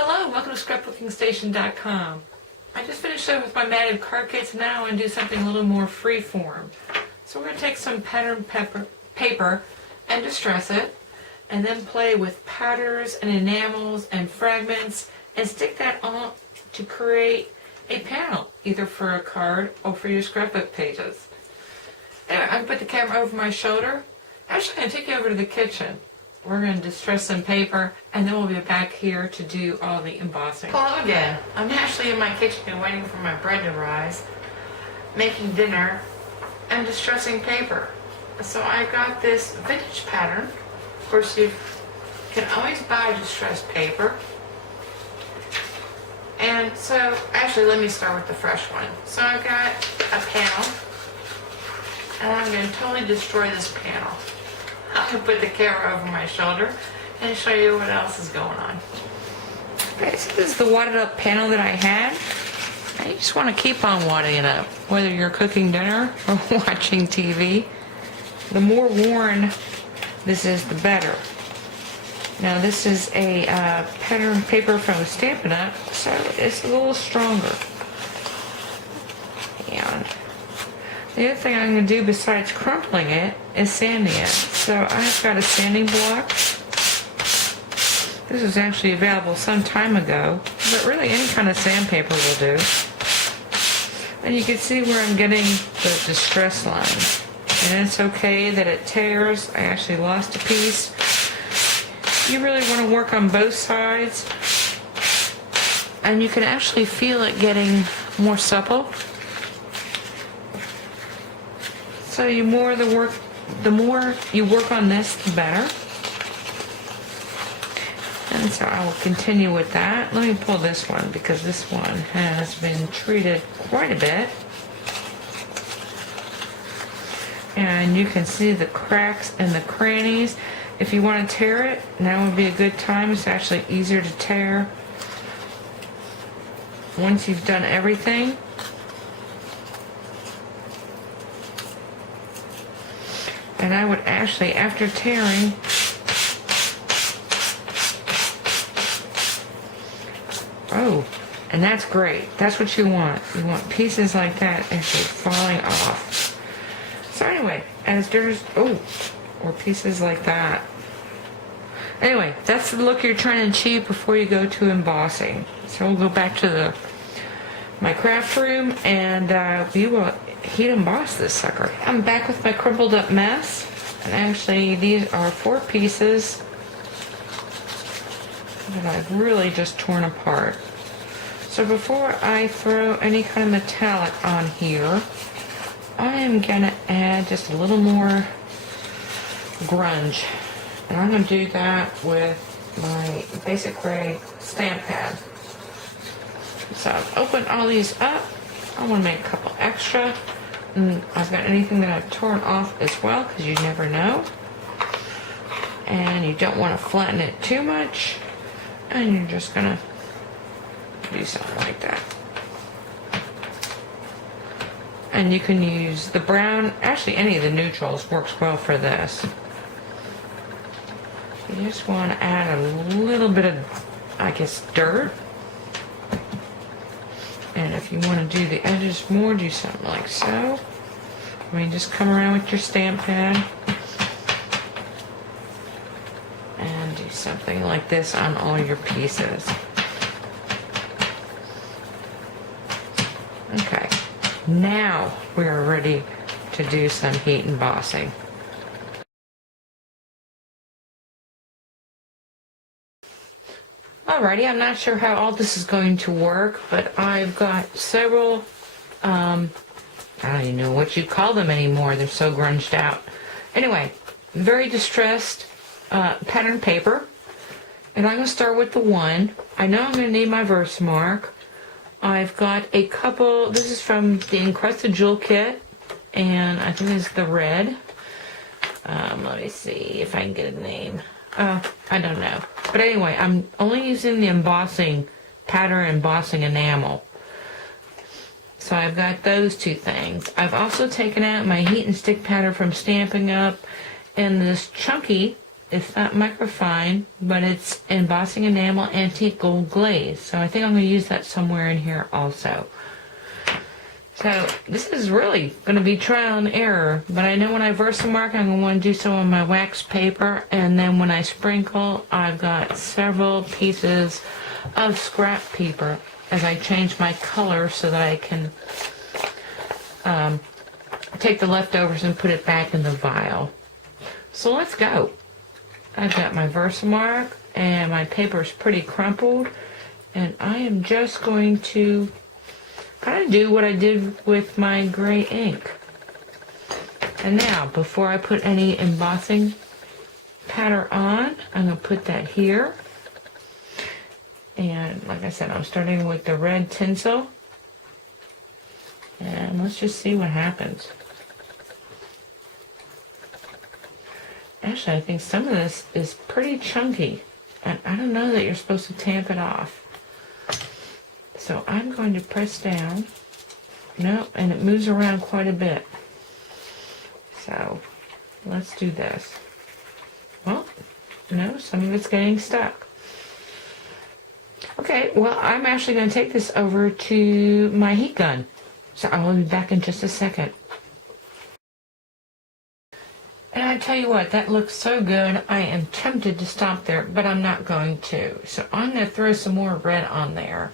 Hello, welcome to scrapbookingstation.com. I just finished up with my matted card kits and now I want to do something a little more free-form. So we're going to take some pattern paper and distress it, and then play with patterns and enamels and fragments and stick that on to create a panel, either for a card or for your scrapbook pages. Anyway, I'm going to put the camera over my shoulder. Actually, I'm going to take you over to the kitchen. We're going to distress some paper, and then we'll be back here to do all the embossing. Hello again. I'm actually in my kitchen waiting for my bread to rise, making dinner, and distressing paper. So I got this vintage pattern. Of course, you can always buy distressed paper. And so, actually, let me start with the fresh one. So I've got a panel, and I'm going to totally destroy this panel. I'm going to put the camera over my shoulder and show you what else is going on. Okay, so this is the wadded up panel that I had. And you just want to keep on wadding it up, whether you're cooking dinner or watching TV. The more worn this is, the better. Now this is a pattern paper from Stampin' Up, so it's a little stronger. And the other thing I'm going to do besides crumpling it is sanding it. So I've got a sanding block. This was actually available some time ago, but really any kind of sandpaper will do. And you can see where I'm getting the distress lines. And it's okay that it tears. I actually lost a piece. You really want to work on both sides. And you can actually feel it getting more supple. So the more you work on this, the better. And so I will continue with that. Let me pull this one because this one has been treated quite a bit. And you can see the cracks and the crannies. If you want to tear it, now would be a good time. It's actually easier to tear once you've done everything. And I would actually, after tearing, oh, and that's great. That's what you want. You want pieces like that actually falling off. So anyway, as there's, or pieces like that. Anyway, that's the look you're trying to achieve before you go to embossing. So we'll go back to my craft room and we will heat emboss this sucker. I'm back with my crumpled up mess, and actually these are 4 pieces that I've really just torn apart. So before I throw any kind of metallic on here, I am gonna add just a little more grunge, and I'm gonna do that with my basic gray stamp pad. So I've opened all these up. I want to make a couple extra. And I've got anything that I've torn off as well, because you never know. And you don't want to flatten it too much. And you're just going to do something like that. And you can use the brown, actually any of the neutrals works well for this. You just want to add a little bit of, I guess, dirt. And if you want to do the edges more, do something like so. I mean, just come around with your stamp pad and do something like this on all your pieces. Okay, now we are ready to do some heat embossing. Alrighty, I'm not sure how all this is going to work, but I've got several, I don't even know what you call them anymore, they're so grunged out. Anyway, very distressed pattern paper, and I'm going to start with the one. I know I'm going to need my Versamark. I've got a couple, this is from the Encrusted Jewel kit, and I think it's the red. Let me see if I can get a name. I don't know. But anyway, I'm only using the embossing, pattern embossing enamel. So I've got those 2 things. I've also taken out my heat and stick pattern from Stampin' Up! And this chunky It's not microfine, but it's embossing enamel antique gold glaze. So I think I'm going to use that somewhere in here also. So this is really going to be trial and error, but I know when I Versamark, I'm going to want to do some on my wax paper, and then when I sprinkle, I've got several pieces of scrap paper as I change my color so that I can take the leftovers and put it back in the vial. So let's go. I've got my Versamark, and my paper is pretty crumpled, and I am just going to kind of do what I did with my gray ink. And now, before I put any embossing pattern on, I'm going to put that here. And like I said, I'm starting with the red tinsel. And let's just see what happens. Actually, I think some of this is pretty chunky. And I don't know that you're supposed to tamp it off. So I'm going to press down. No, and it moves around quite a bit. So let's do this. Well, no, some of it's getting stuck. Okay, well, I'm actually going to take this over to my heat gun. So I will be back in just a second. And I tell you what, that looks so good. I am tempted to stop there, but I'm not going to. So I'm going to throw some more red on there.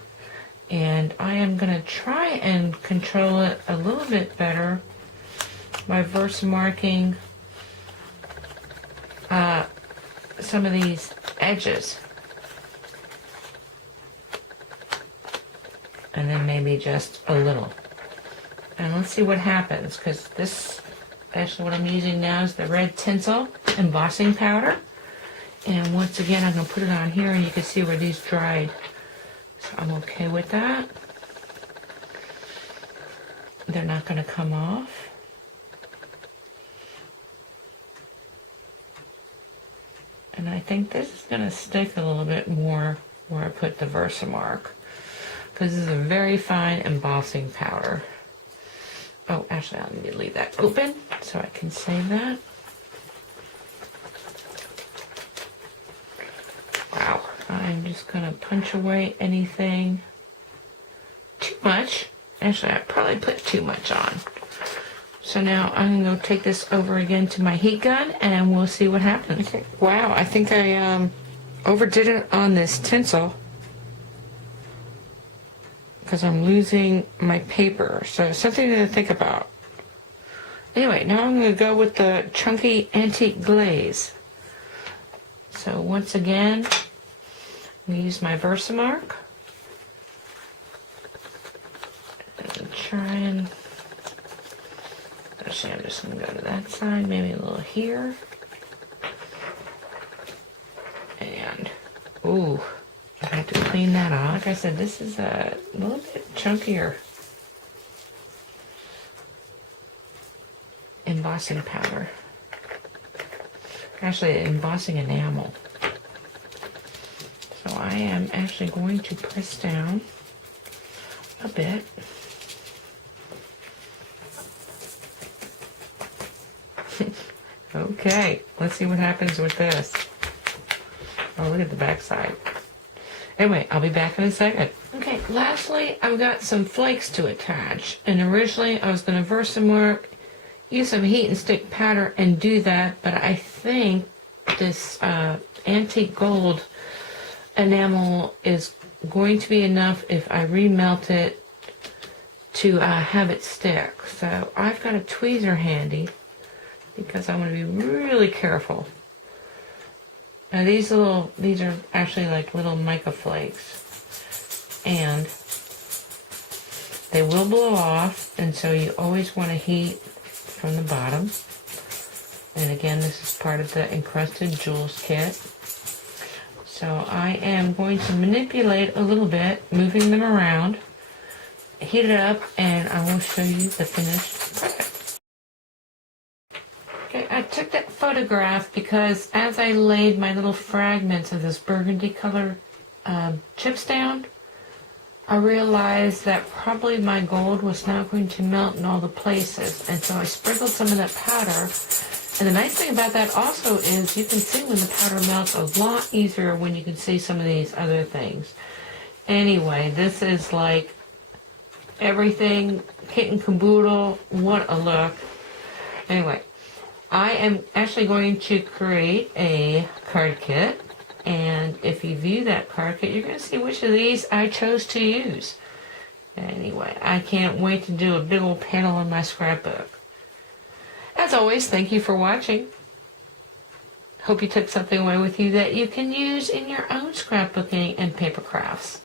And I am going to try and control it a little bit better by Versamarking some of these edges. And then maybe just a little. And let's see what happens, because this, actually what I'm using now is the red tinsel embossing powder. And once again, I'm going to put it on here, and you can see where these dried. So I'm okay with that. They're not going to come off. And I think this is going to stick a little bit more where I put the Versamark, because this is a very fine embossing powder. Oh, actually, I'll need to leave that open so I can save that. Wow. I'm just going to punch away anything too much. Actually, I probably put too much on. So now I'm going to take this over again to my heat gun, and we'll see what happens. Okay. Wow, I think I overdid it on this tinsel, because I'm losing my paper. So something to think about. Anyway, now I'm going to go with the chunky antique glaze. So once again, I'm going to use my Versamark. And try and... Actually, I'm just going to go to that side, maybe a little here. And, ooh. I have to clean that off. Like I said, this is a little bit chunkier embossing powder. Actually, embossing enamel. So I am actually going to press down a bit. Okay, let's see what happens with this. Oh, look at the back side. Anyway, I'll be back in a second. Okay, lastly, I've got some flakes to attach. And originally, I was going to Versamark, use some heat and stick powder and do that. But I think this antique gold enamel is going to be enough if I remelt it to have it stick. So I've got a tweezer handy, because I want to be really careful. Now these are actually like little mica flakes, and they will blow off, and so you always want to heat from the bottom. And again, this is part of the encrusted jewels kit. So I am going to manipulate a little bit, moving them around, heat it up, and I will show you the finished product. I took that photograph because as I laid my little fragments of this burgundy color chips down, I realized that probably my gold was not going to melt in all the places. And so I sprinkled some of that powder And the nice thing about that also is you can see when the powder melts a lot easier when you can see some of these other things. Anyway, this is like everything kit and caboodle. What a look. Anyway, I am actually going to create a card kit. And if you view that card kit, you're going to see which of these I chose to use. Anyway, I can't wait to do a big old panel in my scrapbook. As always, thank you for watching. Hope you took something away with you that you can use in your own scrapbooking and paper crafts.